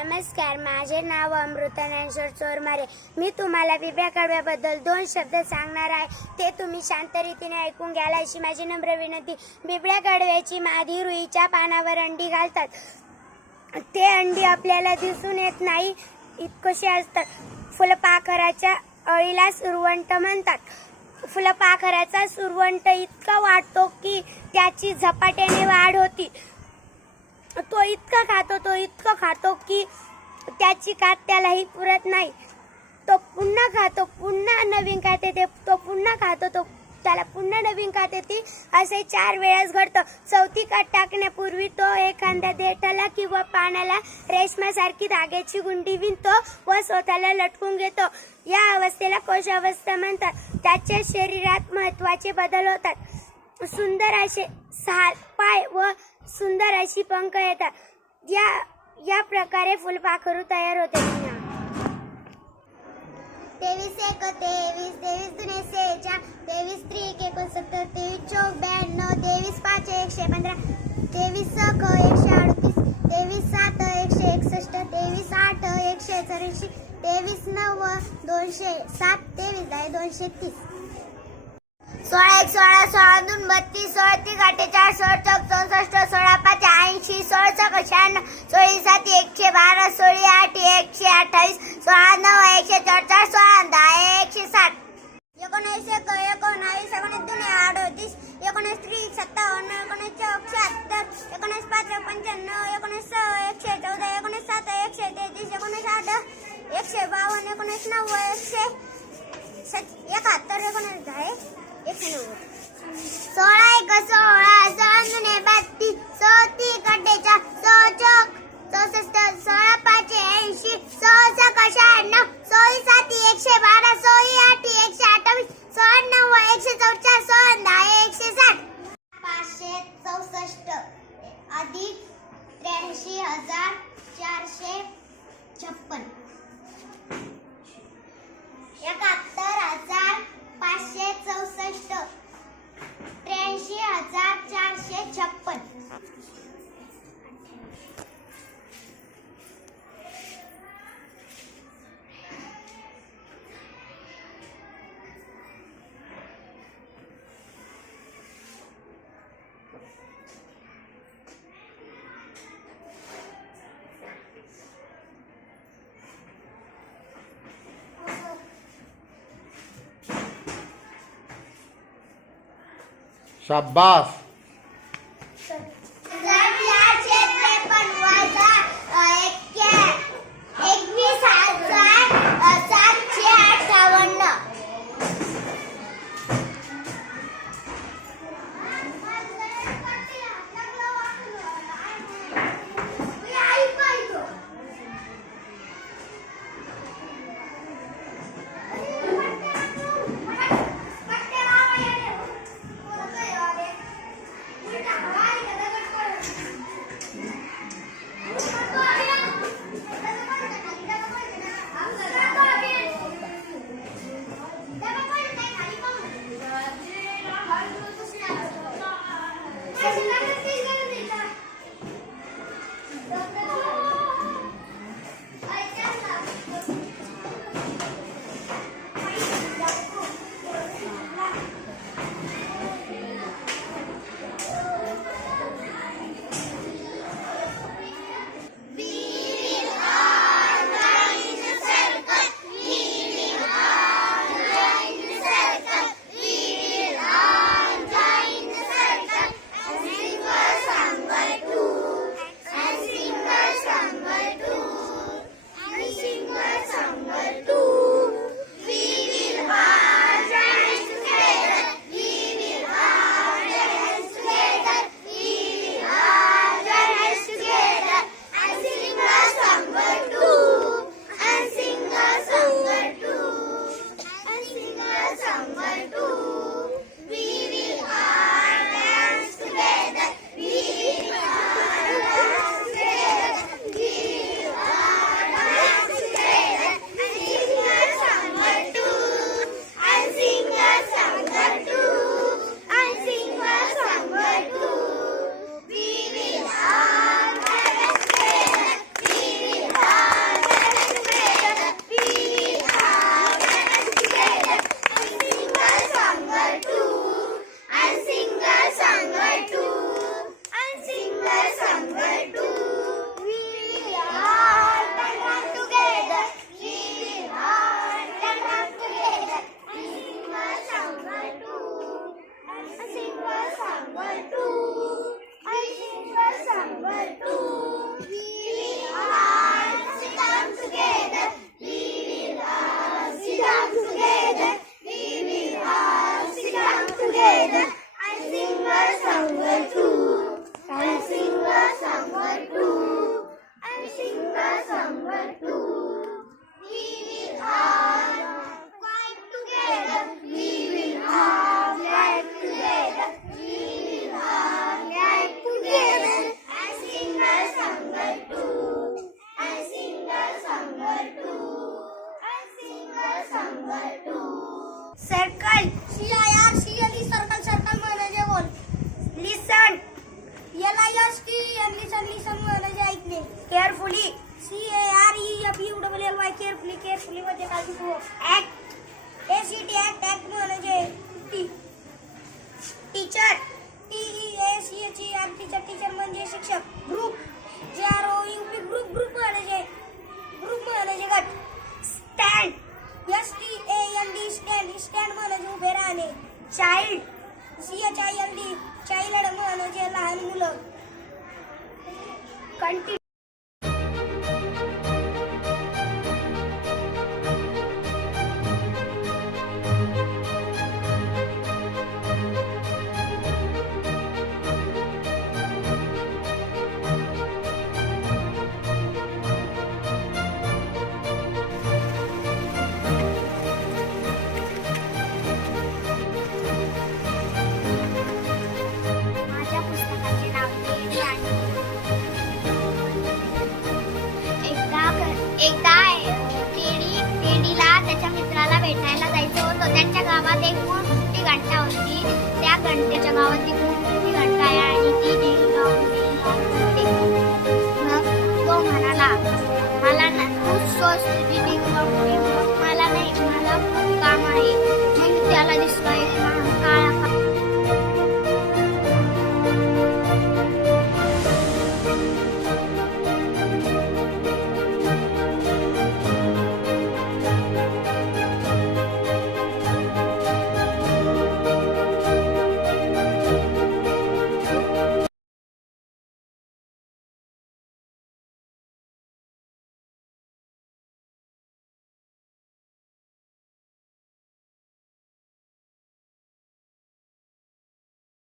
नमस्कार, माझे नाव अमृता ज्ञानेश्वर चोरमारे. मी तुम्हाला बिबळ्या कडव्याबद्दल 2 शब्द सांगणार आहे. ते तुम्ही शांत रीतीने ऐकून घ्याल अशी माझी नम्र विनंती. बिबळ्या कडव्याची मादी रुईच्या पानावर अंडी घालतात. ते अंडी आपल्याला दिसून येत नाही इतकशी असतात. फुलपाखराच्या अळीला सुरवंट म्हणतात. फुलपाखराचा सुरवंट इतका वाढतो की त्याची झपाट्याने वाढ होती. तो इतका खातो की त्याची कात त्यालाही पुरत नाही. तो पुन्हा खातो, पुन्हा नवीन कात येते, तो पुन्हा खातो, तो त्याला पुन्हा नवीन कात येते. असे 4 वेळेस घडतं. 4थी कात टाकण्यापूर्वी तो एखाद्या देठाला किंवा पानाला रेशमासारखी धाग्याची गुंडी विणतो व स्वतःला लटकून घेतो. या अवस्थेला कोशावस्था म्हणतात. त्याच्या शरीरात महत्वाचे बदल होतात. सुंदर असे 6 पाय व सुंदर अशी पंख येतात. या प्रकारे फुलपाखरू तयार होते. 23 एक 23, 23 दुने 46, 23 त्रिक 69, 23 चौक 92, 23 पाच 115, 23 सख 138, 23 सात 161, 23 आठ 184, 23 नऊ 207, 23 230. 16 1 16, 16 2 32, 16 3 48, 16 चौक 64, 16 पाच 80, 16 छक 96, 16 सात 112, 16 आठ 128, 16 नऊ 144, 16 10 160. 19 एक 19, 19 दुने 38, 19 त्रिक 57, 19 चौक 76, 19 पाच 95, 19 सहा 114, 19 सात 133, 19 आठ 152, 19 नऊ 171, 19 10 190. 16 एक 16, 16 दुने 32, 16 तीक 48, 16 चौक 64, 16 पाच 80, 16 छक 96, 16 सात 112, 16 आठ 128, 16 नऊ 144, 16 10 160. 564 अधिक 83,456, 71,564, 83,456. शाबास. सर्कल. CIRCLE सर्कल सर्कल म्हणजे गोल. लिसन. LISTEN लिसन म्हणजे ऐकणे. केअरफुली. CAREFULLY केअरफुली म्हणजे काळजीपूर्वक. ऍक्ट. ACT म्हणजे टीचर. टीचर म्हणजे शिक्षक. ग्रुप GROUP ग्रुप म्हणजे गट. स्टँड. STAND म्हणजे उभे राहणे. चाइल्ड. CHILD चाइल्ड म्हणजे लहान मुलं. कंटिन्यू. माझ्या पुस्तकाचे नाव टेडी आहे. एकदा टेडीला त्याच्या मित्राला भेटायला जायचं होतं. त्यांच्या गावात एक मोठी घंटा होती. त्या घंटेच्या गावात